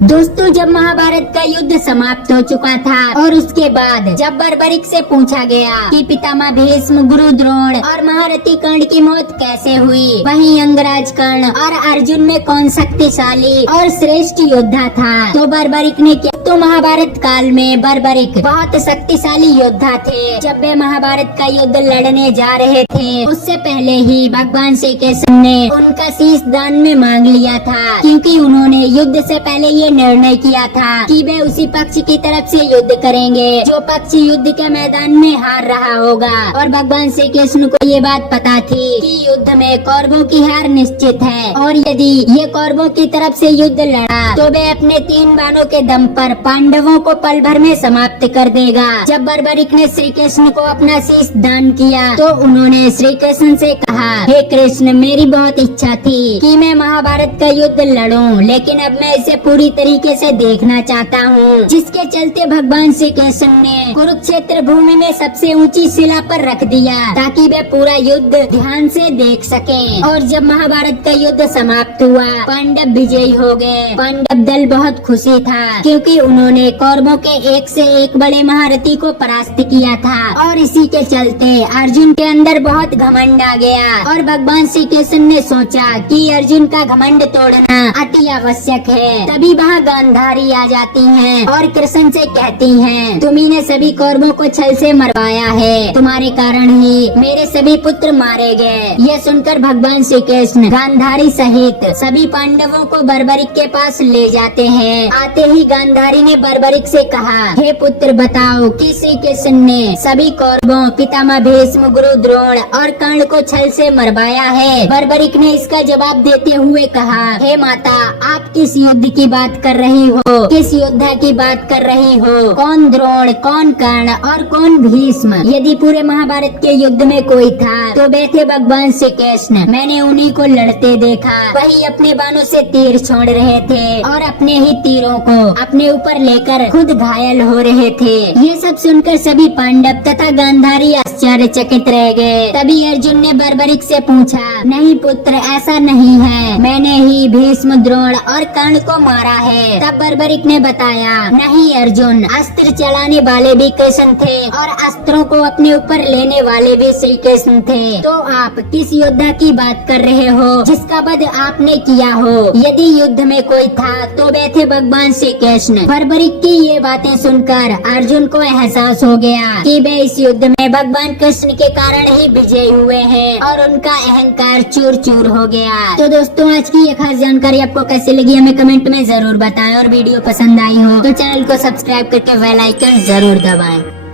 दोस्तों, जब महाभारत का युद्ध समाप्त हो चुका था और उसके बाद जब बर्बरिक से पूछा गया कि पितामह भीष्म, गुरु द्रोण और महारथी कर्ण की मौत कैसे हुई, वहीं अंगराज कर्ण और अर्जुन में कौन शक्तिशाली और श्रेष्ठ योद्धा था, तो बर्बरिक ने क्या, तो महाभारत काल में बर्बरिक बहुत शक्तिशाली योद्धा थे। जब वे महाभारत का युद्ध लड़ने जा रहे थे, उससे पहले ही भगवान श्री कृष्ण ने उनका शीश दान में मांग लिया था, क्योंकि उन्होंने युद्ध से पहले ये निर्णय किया था कि वे उसी पक्ष की तरफ से युद्ध करेंगे जो पक्ष युद्ध के मैदान में हार रहा होगा। और भगवान श्री कृष्ण को ये बात पता थी कि युद्ध में कौरवों की हार निश्चित है, और यदि ये कौरवों की तरफ से युद्ध लड़ा तो वे अपने 3 बाणों के दम पर पांडवों को पल भर में समाप्त कर देगा। जब बर्बरिक ने श्री कृष्ण को अपना शीश दान किया तो उन्होंने श्री कृष्ण से कहा, हे कृष्ण, मेरी बहुत इच्छा थी कि मैं महाभारत का युद्ध लड़ूं, लेकिन अब मैं इसे पूरी तरीके से देखना चाहता हूँ, जिसके चलते भगवान श्री कृष्ण ने कुरुक्षेत्र भूमि में सबसे ऊंची शिला पर रख दिया ताकि वे पूरा युद्ध ध्यान से देख सकें। और जब महाभारत का युद्ध समाप्त हुआ, पांडव विजयी हो गए। पांडव दल बहुत खुशी था क्योंकि उन्होंने कौरवों के एक से एक बड़े महारथी को परास्त किया था, और इसी के चलते अर्जुन के अंदर बहुत घमंड आ गया। और भगवान श्री कृष्ण ने सोचा कि अर्जुन का घमंड तोड़ना अति आवश्यक है। तभी वहाँ गांधारी आ जाती हैं और कृष्ण से कहती हैं, तुम्ही ने सभी कौरवों को छल से मरवाया है, तुम्हारे कारण ही मेरे सभी पुत्र मारे गए। यह सुनकर भगवान श्री कृष्ण गांधारी सहित सभी पांडवों को बर्बरिक के पास ले जाते हैं। आते ही गांधारी ने बर्बरिक से कहा, हे पुत्र, बताओ कि श्री कृष्ण ने सभी कौरवों, पितामह भीष्म, गुरु द्रोण और कर्ण को छल से मरवाया है। बर्बरिक ने इसका जवाब देते हुए कहा, हे माता, आप किस युद्ध की बात कर रही हो? किस योद्धा की बात कर रही हो? कौन द्रोण, कौन कर्ण और कौन भीष्म? यदि पूरे महाभारत के युद्ध में कोई था तो वे थे भगवान श्री कृष्ण। मैंने उन्हीं को लड़ते देखा। वही अपने बाणों से तीर छोड़ रहे थे और अपने ही तीरों को अपने ऊपर लेकर खुद घायल हो रहे थे। ये सब सुनकर सभी पांडव तथा गांधारी आश्चर्यचकित रह गए। तभी अर्जुन ने बर्बरिक से पूछा, नहीं पुत्र, ऐसा नहीं है, मैंने ही भीष्म, द्रोण और कर्ण को मारा है। तब बर्बरिक ने बताया, नहीं अर्जुन, अस्त्र चलाने वाले भी कृष्ण थे और अस्त्रों को अपने ऊपर लेने वाले भी श्री कृष्ण थे। तो आप किस योद्धा की बात कर रहे हो जिसका वध आपने किया हो? यदि युद्ध में कोई था तो वे थे भगवान श्री कृष्ण। बर्बरिक की ये बातें सुनकर अर्जुन को एहसास हो गया कि वे इस युद्ध में भगवान कृष्ण के कारण ही विजयी हुए हैं, और उनका अहंकार चूर चूर हो गया। तो दोस्तों, आज की ये खास जानकारी आपको कैसी लगी हमें कमेंट में जरूर बताएं, और वीडियो पसंद आई हो तो चैनल को सब्सक्राइब करके बेल आइकन जरूर दबाएं।